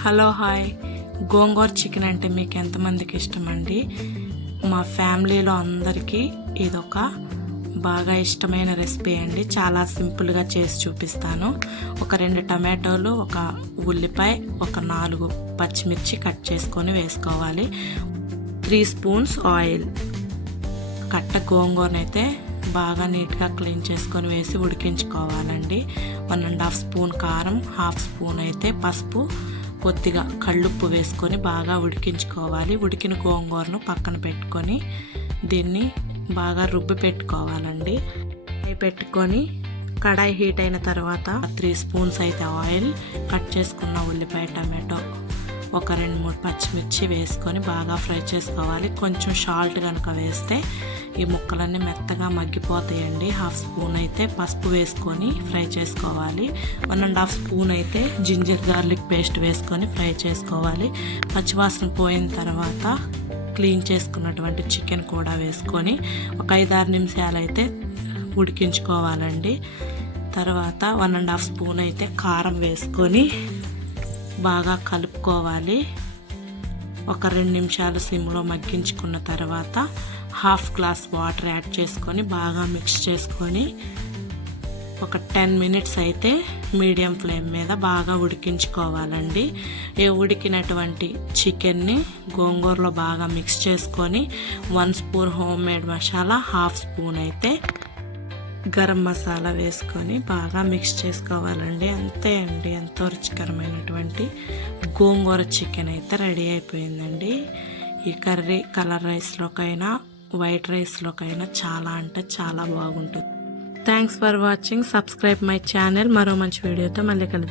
Hello hi. గోంగూర chicken అంటే మీకు ఎంతమందికి ఇష్టమండి? మా ఫ్యామిలీలో అందరికీ ఇదొక బాగా ఇష్టమైన రెసిపీ అండి. చాలా సింపుల్గా చేసి చూపిస్తాను. ఒక రెండు టమాటోలు ఒక ఉల్లిపాయ ఒక నాలుగు పచ్చిమిర్చి కట్ చేసుకొని వేసుకోవాలి. Three spoons oil. కట్ట గోంగూరనైతే బాగా నీట్గా క్లీన్ చేసుకొని వేసి ఉడికించుకోవాలండి. వన్ అండ్ హాఫ్ స్పూన్ కారం హాఫ్ స్పూన్ అయితే పసుపు కొద్దిగా కళ్ళుప్పు వేసుకొని బాగా ఉడికించుకోవాలి. ఉడికిన గోంగూరను పక్కన పెట్టుకొని దీన్ని బాగా రుబ్బి పెట్టుకోవాలండి. పెట్టుకొని కడాయి హీట్ అయిన తర్వాత త్రీ స్పూన్స్ అయితే ఆయిల్ కట్ చేసుకున్న ఉల్లిపాయ టమాటో ఒక రెండు మూడు పచ్చిమిర్చి వేసుకొని బాగా ఫ్రై చేసుకోవాలి. కొంచెం సాల్ట్ కనుక వేస్తే ఈ ముక్కలన్నీ మెత్తగా మగ్గిపోతాయండి. హాఫ్ స్పూన్ అయితే పసుపు వేసుకొని ఫ్రై చేసుకోవాలి. వన్ అండ్ హాఫ్ స్పూన్ అయితే జింజర్ గార్లిక్ పేస్ట్ వేసుకొని ఫ్రై చేసుకోవాలి. పచ్చివాసన పోయిన తర్వాత క్లీన్ చేసుకున్నటువంటి చికెన్ కూడా వేసుకొని ఒక ఐదారు నిమిషాలు అయితే ఉడికించుకోవాలండి. తర్వాత వన్ అండ్ హాఫ్ స్పూన్ అయితే కారం వేసుకొని బాగా కలుపుకోవాలి. ఒక రెండు నిమిషాలు సిమ్లో మగ్గించుకున్న తర్వాత హాఫ్ గ్లాస్ వాటర్ యాడ్ చేసుకొని బాగా మిక్స్ చేసుకొని ఒక టెన్ మినిట్స్ అయితే మీడియం ఫ్లేమ్ మీద బాగా ఉడికించుకోవాలండి. ఈ ఉడికినటువంటి చికెన్ని గోంగూరలో బాగా మిక్స్ చేసుకొని one spoon homemade masala half spoon అయితే గరం మసాలా వేసుకొని బాగా మిక్స్ చేసుకోవాలండి. అంతే అండి ఎంతో రుచికరమైనటువంటి గోంగూర చికెన్ అయితే రెడీ అయిపోయిందండి. ఈ కర్రీ కలర్ రైస్లోకైనా వైట్ రైస్లోకైనా చాలా అంటే చాలా బాగుంటుంది. Thanks for watching subscribe my channel మరో మంచి వీడియోతో మళ్ళీ కలుద్దాం.